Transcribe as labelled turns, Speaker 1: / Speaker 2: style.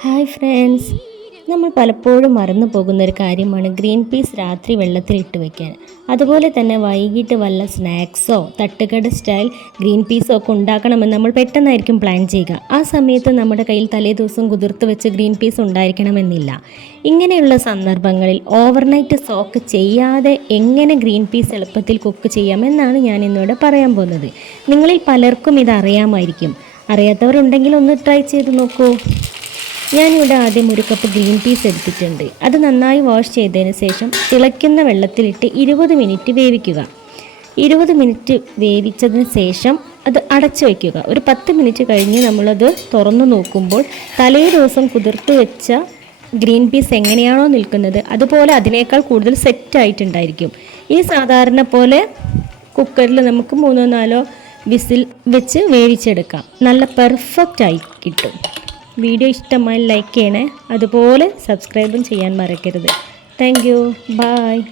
Speaker 1: Hi friends. നമ്മൾ പലപ്പോഴും മറന്നു പോകുന്ന ഒരു കാര്യമാണ് ഗ്രീൻ പീസ് രാത്രി വെള്ളത്തിൽ ഇട്ട് വെക്കാൻ. അതുപോലെ തന്നെ വൈകിട്ട് വല്ല സ്നാക്സോ തട്ടുകട സ്റ്റൈൽ ഗ്രീൻ പീസോ ഒക്കെ ഉണ്ടാക്കണമെന്ന് നമ്മൾ പെട്ടെന്നായിരിക്കും പ്ലാൻ ചെയ്യുക. ആ സമയത്ത് നമ്മുടെ കയ്യിൽ തലേ ദിവസം കുതിർത്ത് വെച്ച് ഗ്രീൻ പീസ് ഉണ്ടായിരിക്കണമെന്നില്ല. ഇങ്ങനെയുള്ള സന്ദർഭങ്ങളിൽ ഓവർനൈറ്റ് സോക്ക് ചെയ്യാതെ എങ്ങനെ ഗ്രീൻ പീസ് എളുപ്പത്തിൽ കുക്ക് ചെയ്യാമെന്നാണ് ഞാൻ ഇന്നിവിടെ പറയാൻ പോകുന്നത്. നിങ്ങളിൽ പലർക്കും ഇത് അറിയാമായിരിക്കും. അറിയാത്തവരുണ്ടെങ്കിൽ ഒന്ന് ട്രൈ ചെയ്ത് നോക്കൂ. ഞാനിവിടെ ആദ്യം ഒരു കപ്പ് ഗ്രീൻ പീസ് എടുത്തിട്ടുണ്ട്. അത് നന്നായി വാഷ് ചെയ്തതിന് ശേഷം തിളയ്ക്കുന്ന വെള്ളത്തിലിട്ട് ഇരുപത് മിനിറ്റ് വേവിക്കുക. ഇരുപത് മിനിറ്റ് വേവിച്ചതിന് ശേഷം അത് അടച്ചു വയ്ക്കുക ഒരു പത്ത് മിനിറ്റ് കഴിഞ്ഞ് നമ്മളത് തുറന്നു നോക്കുമ്പോൾ തലേ ദിവസം കുതിർത്ത് വെച്ച ഗ്രീൻ പീസ് എങ്ങനെയാണോ നിൽക്കുന്നത് അതുപോലെ അതിനേക്കാൾ കൂടുതൽ സെറ്റ് ആയിട്ടുണ്ടായിരിക്കും. ഈ സാധാരണ പോലെ കുക്കറിൽ നമുക്ക് മൂന്നോ നാലോ വിസിൽ വെച്ച് വേവിച്ചെടുക്കാം. നല്ല പെർഫെക്റ്റ് ആയി കിട്ടും. വീഡിയോ ഇഷ്ടമായി ലൈക്ക് ചെയ്യണേ. അതുപോലെ സബ്സ്ക്രൈബും ചെയ്യാൻ മറക്കരുത്. Thank you bye